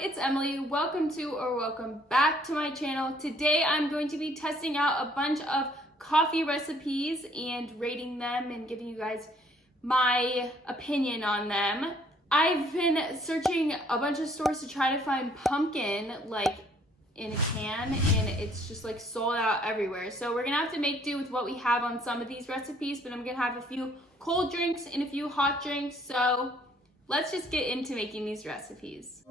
it's Emily. Welcome back to my channel. Today I'm going to be testing out a bunch of coffee recipes and rating them and giving you guys my opinion on them. I've been searching a bunch of stores to try to find pumpkin like in a can, and it's just like sold out everywhere. So we're gonna have to make do with what we have on some of these recipes, but I'm gonna have a few cold drinks and a few hot drinks. So let's just get into making these recipes.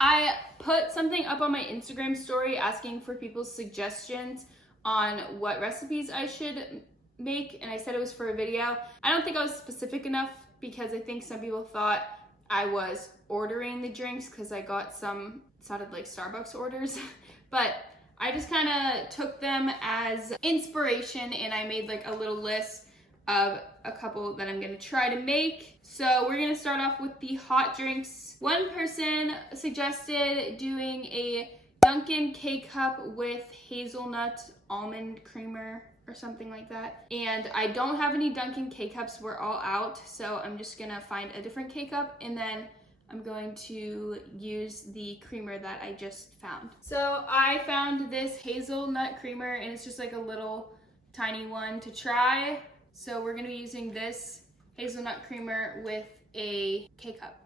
I put something up on my Instagram story asking for people's suggestions on what recipes I should make, and I said it was for a video. I don't think I was specific enough because I think some people thought I was ordering the drinks because I got some, it sounded like Starbucks orders, but I just kind of took them as inspiration and I made like a little list of a couple that I'm gonna try to make. So we're gonna start off with the hot drinks. One person suggested doing a Dunkin' K-Cup with hazelnut almond creamer or something like that. And I don't have any Dunkin' K-Cups, we're all out. So I'm just gonna find a different K-Cup and then I'm going to use the creamer that I just found. So I found this hazelnut creamer and it's just like a little tiny one to try. So we're gonna be using this hazelnut creamer with a K-Cup.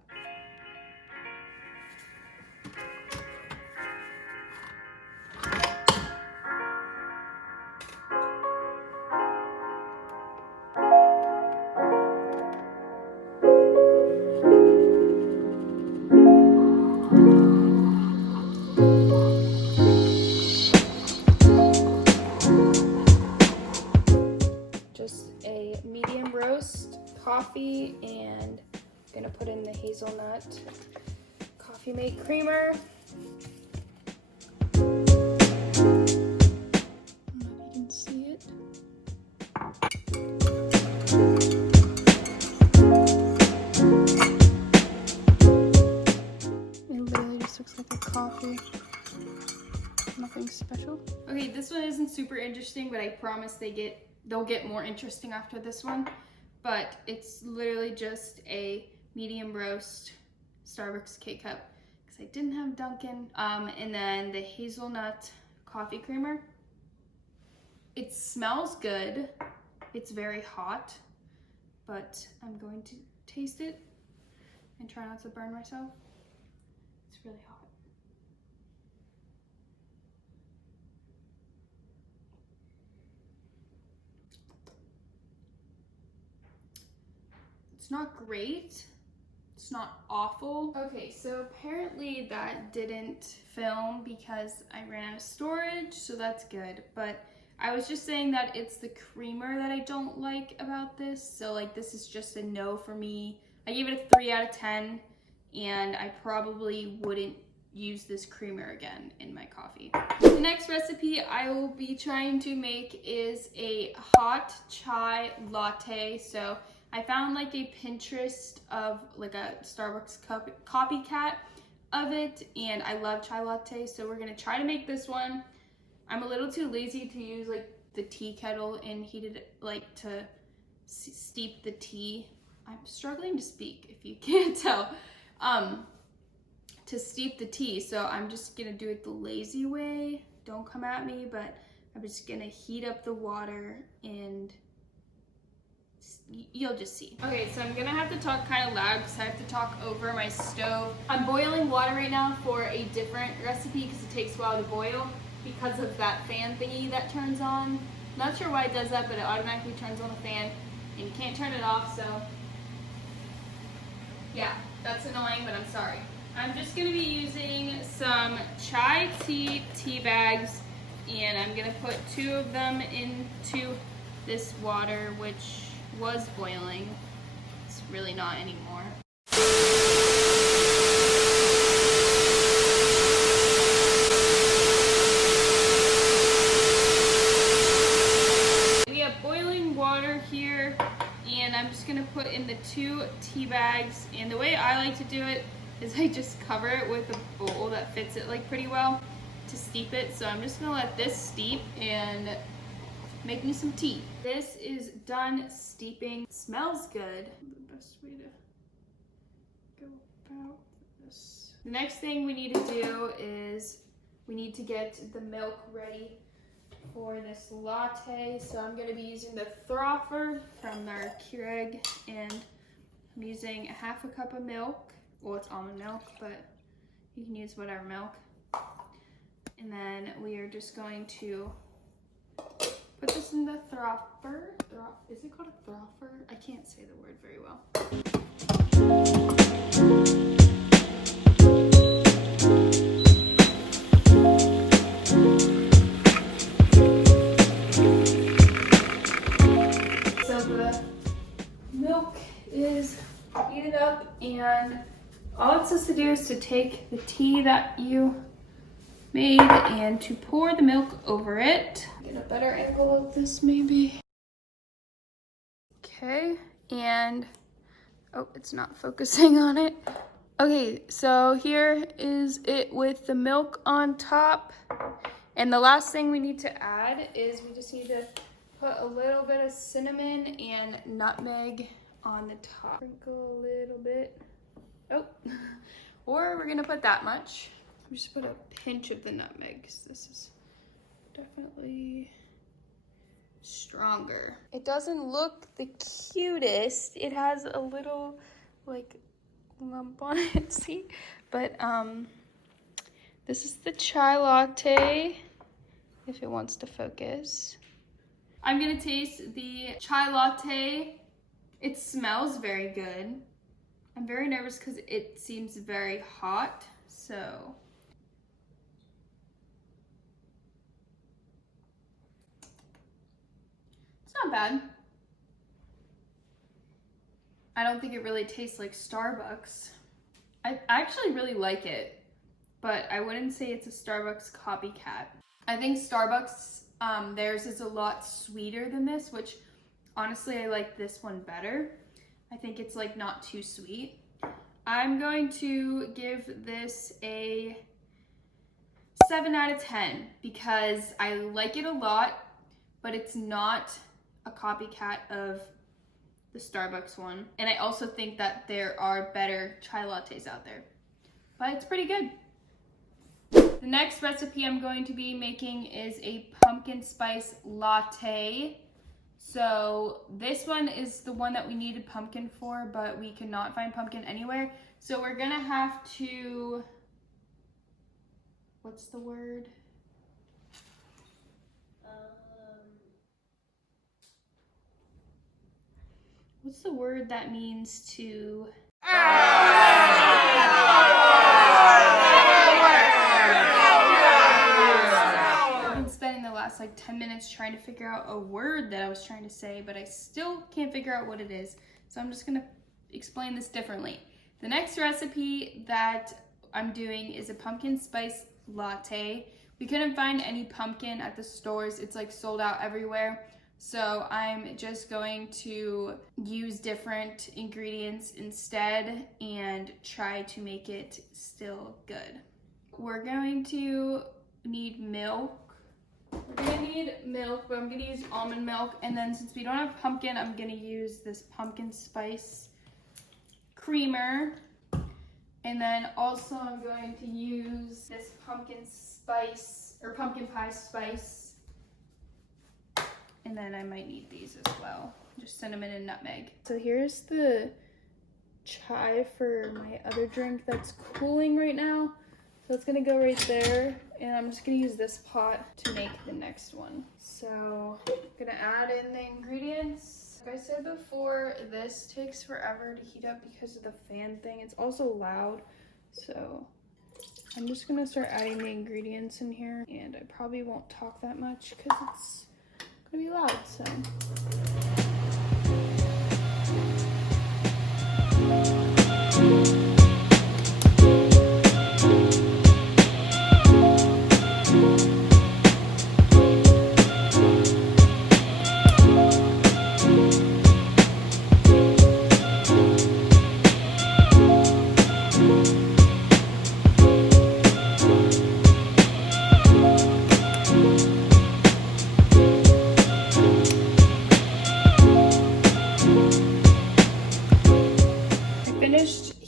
Medium roast coffee, and I'm gonna put in the hazelnut coffee mate creamer. I don't know if you can see it. It literally just looks like a coffee. Nothing special. Okay, this one isn't super interesting, but I promise they'll get more interesting after this one. But it's literally just a medium roast Starbucks K-Cup because I didn't have Dunkin'. And then the hazelnut coffee creamer. It smells good. It's very hot, but I'm going to taste it and try not to burn myself. It's really hot. It's not great, it's not awful. Okay, so apparently that didn't film because I ran out of storage, so that's good. But I was just saying that it's the creamer that I don't like about this. So like this is just a no for me. I gave it a 3 out of 10 and I probably wouldn't use this creamer again in my coffee. The next recipe I will be trying to make is a hot chai latte. So I found like a Pinterest of like a Starbucks copycat of it, and I love chai latte, so we're gonna try to make this one. I'm a little too lazy to use like the tea kettle and heat it like to steep the tea. I'm struggling to speak if you can't tell. To steep the tea, so I'm just gonna do it the lazy way. Don't come at me, but I'm just gonna heat up the water and you'll just see. Okay, so I'm gonna have to talk kind of loud because I have to talk over my stove. I'm boiling water right now for a different recipe because it takes a while to boil because of that fan thingy that turns on. Not sure why it does that, but it automatically turns on the fan and you can't turn it off, so yeah, that's annoying, but I'm sorry. I'm just gonna be using some chai tea bags, and I'm gonna put 2 of them into this water, which was boiling. It's really not anymore. We have boiling water here, and I'm just gonna put in the 2 tea bags. And the way I like to do it is I just cover it with a bowl that fits it like pretty well to steep it. So I'm just gonna let this steep and make me some tea. This is done steeping. Smells good. The best way to go about this. The next thing we need to do is we need to get the milk ready for this latte. So I'm gonna be using the frother from our Keurig, and I'm using 1/2 cup of milk. Well, it's almond milk, but you can use whatever milk. And then we are just going to put this in the frother. Is it called a frother? I can't say the word very well. So the milk is heated up, and all it's supposed to do is to take the tea that you made and to pour the milk over it. Get a better angle of this maybe. Okay, and oh, it's not focusing on it. Okay, so here is it with the milk on top. And the last thing we need to add is we just need to put a little bit of cinnamon and nutmeg on the top. Sprinkle a little bit. Oh, or we're gonna put that much. Just put a pinch of the nutmeg because this is definitely stronger. It doesn't look the cutest. It has a little like lump on it, see? But this is the chai latte, if it wants to focus. I'm gonna taste the chai latte. It smells very good. I'm very nervous because it seems very hot, so. Not bad. I don't think it really tastes like Starbucks. I actually really like it, but I wouldn't say it's a Starbucks copycat. I think Starbucks, theirs is a lot sweeter than this, which honestly I like this one better. I think it's like not too sweet. I'm going to give this a 7 out of 10 because I like it a lot, but it's not a copycat of the Starbucks one. And I also think that there are better chai lattes out there, but it's pretty good. The next recipe I'm going to be making is a pumpkin spice latte. So this one is the one that we needed pumpkin for, but we cannot find pumpkin anywhere. So we're gonna have to, what's the word? What's the word that means to... I've been spending the last like 10 minutes trying to figure out a word that I was trying to say, but I still can't figure out what it is. So I'm just gonna explain this differently. The next recipe that I'm doing is a pumpkin spice latte. We couldn't find any pumpkin at the stores. It's like sold out everywhere. So I'm just going to use different ingredients instead and try to make it still good. We're going to need milk. But I'm gonna use almond milk. And then since we don't have pumpkin, I'm gonna use this pumpkin spice creamer. And then also I'm going to use this pumpkin spice or pumpkin pie spice. And then I might need these as well, just cinnamon and nutmeg. So here's the chai for my other drink that's cooling right now. So it's gonna go right there. And I'm just gonna use this pot to make the next one. So I'm gonna add in the ingredients. Like I said before, this takes forever to heat up because of the fan thing. It's also loud. So I'm just gonna start adding the ingredients in here. And I probably won't talk that much because it's gonna be loud, so.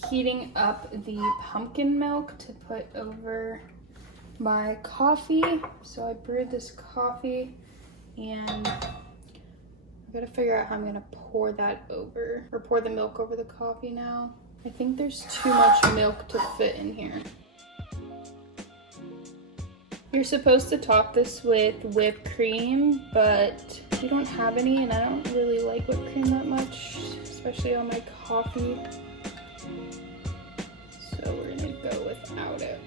heating up the pumpkin milk to put over my coffee. So I brewed this coffee and I gotta figure out how I'm gonna pour that over, or pour the milk over the coffee now. I think there's too much milk to fit in here. You're supposed to top this with whipped cream, but we don't have any and I don't really like whipped cream that much, especially on my coffee. So we're gonna go without it.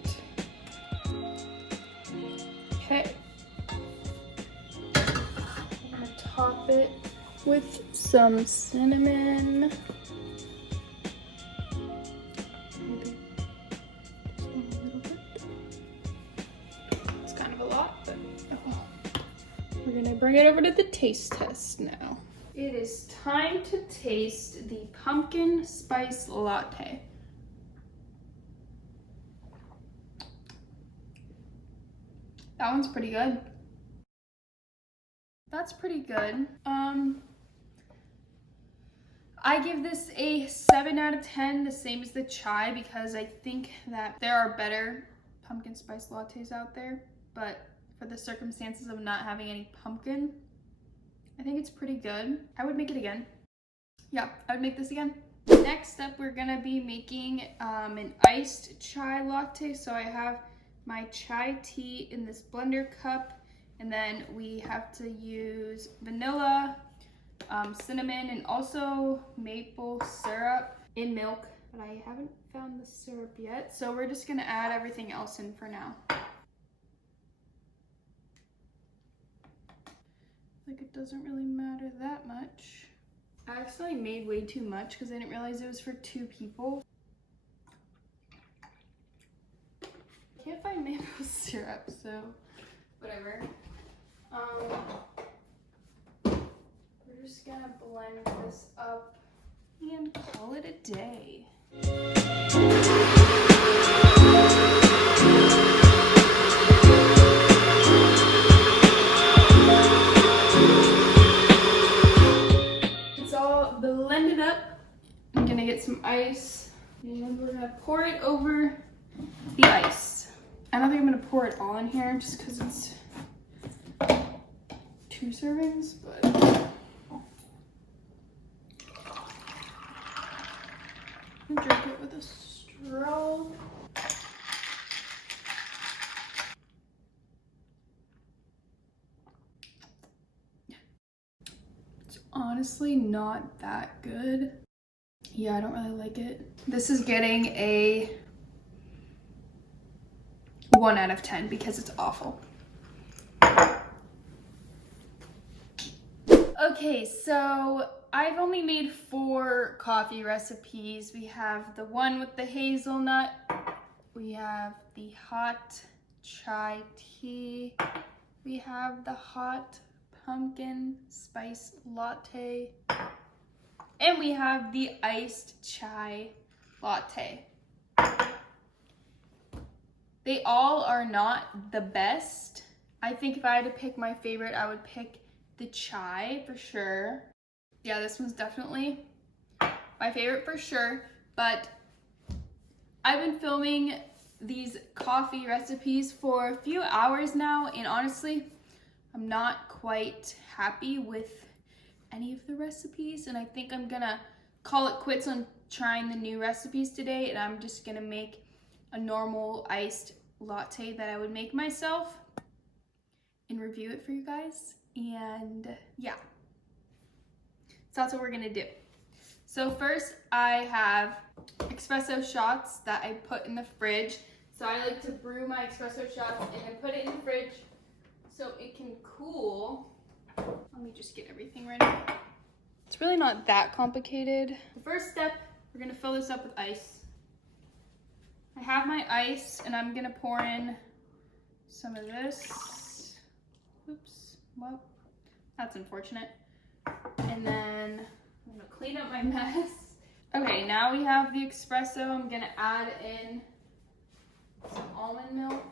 Okay. I'm gonna top it with some cinnamon. Maybe just a little bit. It's kind of a lot, but oh. We're gonna bring it over to the taste test now. It is time to taste the pumpkin spice latte. That one's pretty good. That's pretty good. I give this a 7 out of 10, the same as the chai, because I think that there are better pumpkin spice lattes out there, but for the circumstances of not having any pumpkin, I think it's pretty good. I would make it again. Yeah, I would make this again. Next up, we're gonna be making an iced chai latte. So I have my chai tea in this blender cup, and then we have to use vanilla, cinnamon, and also maple syrup in milk, but I haven't found the syrup yet. So we're just gonna add everything else in for now. Like it doesn't really matter that much. I actually made way too much because I didn't realize it was for 2 people. I can't find maple syrup, so whatever. We're just gonna blend this up and call it a day. It's all blended up. I'm gonna get some ice and we're gonna pour it over the ice. I don't think I'm gonna pour it all in here just because it's 2 servings, but I'm gonna drink it with a straw. It's honestly not that good. Yeah, I don't really like it. This is getting a 1 out of 10 because it's awful. Okay, so I've only made 4 coffee recipes. We have the one with the hazelnut, we have the hot chai tea, we have the hot pumpkin spice latte, and we have the iced chai latte. They all are not the best. I think if I had to pick my favorite, I would pick the chai for sure. Yeah, this one's definitely my favorite for sure, but I've been filming these coffee recipes for a few hours now, and honestly, I'm not quite happy with any of the recipes, and I think I'm gonna call it quits on trying the new recipes today, and I'm just gonna make a normal iced latte that I would make myself and review it for you guys. And yeah, so that's what we're gonna do. So first I have espresso shots that I put in the fridge. So I like to brew my espresso shots and then put it in the fridge so it can cool. Let me just get everything ready. It's really not that complicated. The first step, we're gonna fill this up with ice. I have my ice and I'm gonna pour in some of this. Oops, well, that's unfortunate. And then I'm gonna clean up my mess. Okay, now we have the espresso. I'm gonna add in some almond milk.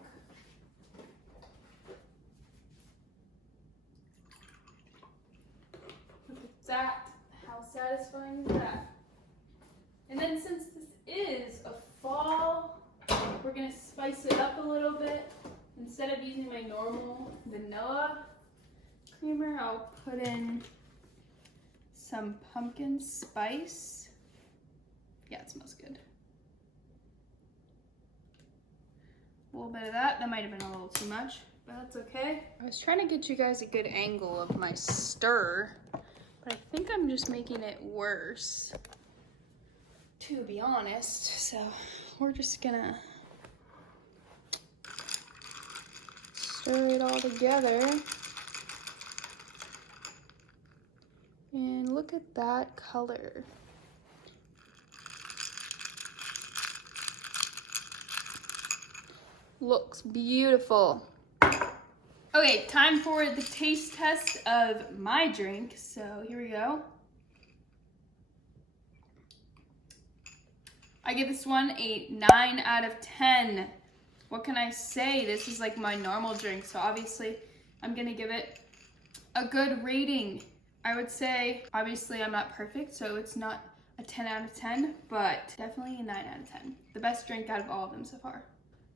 Look at that, how satisfying is that? And then since this is a fall. We're gonna spice it up a little bit. Instead of using my normal vanilla creamer, I'll put in some pumpkin spice. Yeah, it smells good. A little bit of that. That might have been a little too much, but that's okay. I was trying to get you guys a good angle of my stir, but I think I'm just making it worse, to be honest. So we're just gonna stir it all together. And look at that color. Looks beautiful. Okay, time for the taste test of my drink. So here we go. I give this one a 9 out of 10. What can I say? This is like my normal drink, so obviously I'm gonna give it a good rating. I would say, obviously I'm not perfect, so it's not a 10 out of 10, but definitely a 9 out of 10. The best drink out of all of them so far.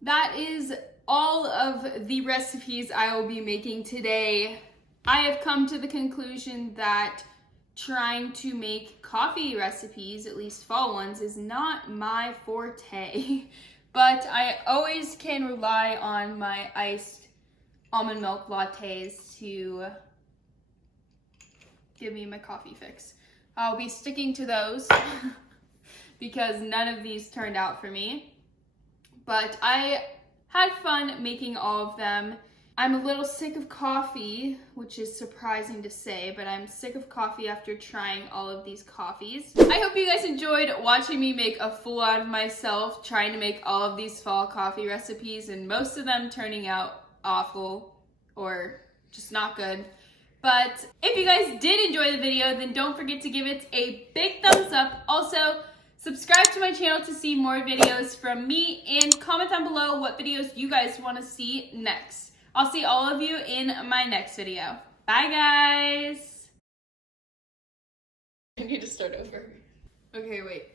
That is all of the recipes I will be making today. I have come to the conclusion that trying to make coffee recipes, at least fall ones, is not my forte. But I always can rely on my iced almond milk lattes to give me my coffee fix. I'll be sticking to those because none of these turned out for me. But I had fun making all of them. I'm a little sick of coffee, which is surprising to say, but I'm sick of coffee after trying all of these coffees. I hope you guys enjoyed watching me make a fool out of myself trying to make all of these fall coffee recipes, and most of them turning out awful or just not good. But if you guys did enjoy the video, then don't forget to give it a big thumbs up. Also, subscribe to my channel to see more videos from me, and comment down below what videos you guys want to see next. I'll see all of you in my next video. Bye, guys. I need to start over. Okay, wait.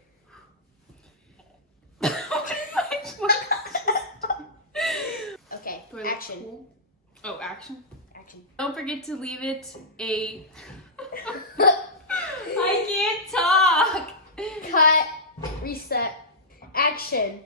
Okay, action. Oh, action? Action. Don't forget to leave it a... I can't talk. Cut. Reset. Action.